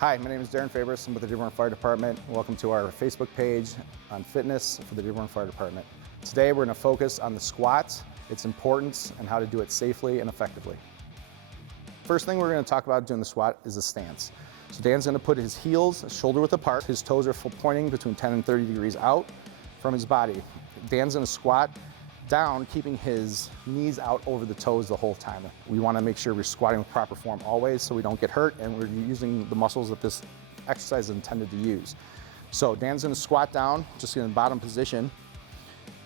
Hi, my name is Dearborn Firefighters. I'm with the Dearborn Fire Department. Welcome to our Facebook page on fitness for the Dearborn Fire Department. Today we're going to focus on the squat, its importance, and how to do it safely and effectively. First thing we're going to talk about doing the squat is the stance. So Dan's going to put his heels shoulder width apart. His toes are pointing between 10 and 30 degrees out from his body. Dan's going to squat down, keeping his knees out over the toes the whole time. We want to make sure we're squatting with proper form always so we don't get hurt, and we're using the muscles that this exercise is intended to use. So Dan's going to squat down, just in the bottom position.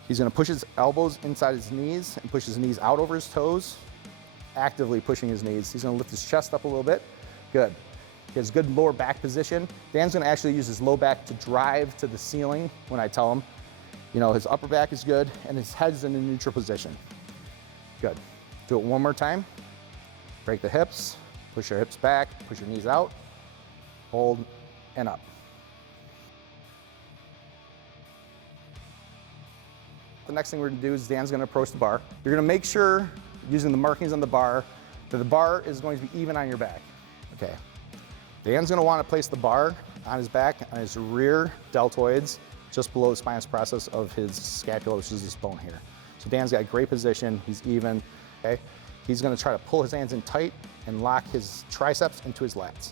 He's going to push his elbows inside his knees and push his knees out over his toes, actively pushing his knees. He's going to lift his chest up a little bit. Good. He has good lower back position. Dan's going to actually use his low back to drive to the ceiling when I tell him. You know, his upper back is good and his head's in a neutral position. Good. Do it one more time. Break the hips, push your hips back, push your knees out, hold, and up. The next thing we're gonna do is Dan's gonna approach the bar. You're gonna make sure, using the markings on the bar, that the bar is going to be even on your back. Okay. Dan's gonna wanna place the bar on his back, on his rear deltoids, just below the spinous process of his scapula, which is this bone here. So Dan's got a great position, he's even, okay? He's gonna try to pull his hands in tight and lock his triceps into his lats,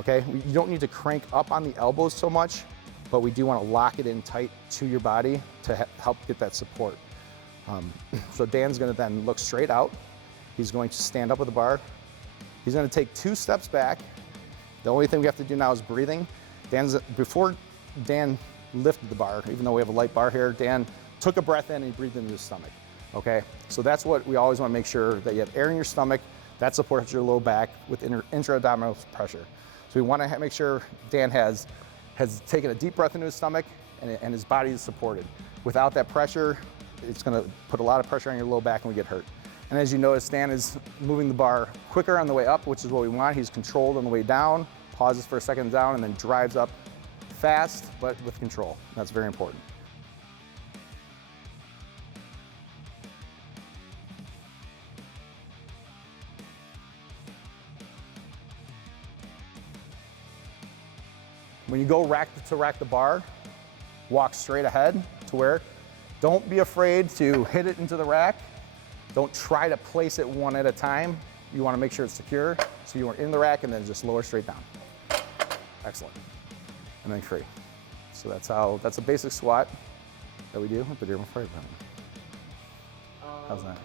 okay? You don't need to crank up on the elbows so much, but we do wanna lock it in tight to your body to help get that support. So Dan's gonna then look straight out. He's going to stand up with the bar. He's gonna take 2 steps back. The only thing we have to do now is breathing. Before Dan lifted the bar, even though we have a light bar here, Dan took a breath in and he breathed into his stomach, okay? So that's what we always wanna make sure, that you have air in your stomach, that supports your low back with intra-abdominal pressure. So we wanna make sure Dan has taken a deep breath into his stomach and his body is supported. Without that pressure, it's gonna put a lot of pressure on your low back and we get hurt. And as you notice, Dan is moving the bar quicker on the way up, which is what we want. He's controlled on the way down, pauses for a second down, and then drives up fast, but with control. That's very important. When you go rack the bar, walk straight ahead to where, don't be afraid to hit it into the rack. Don't try to place it one at a time. You want to make sure it's secure. So you are in the rack and then just lower straight down. Excellent. And then free. So that's a basic squat that we do with the Dearborn Fire Department. How's that?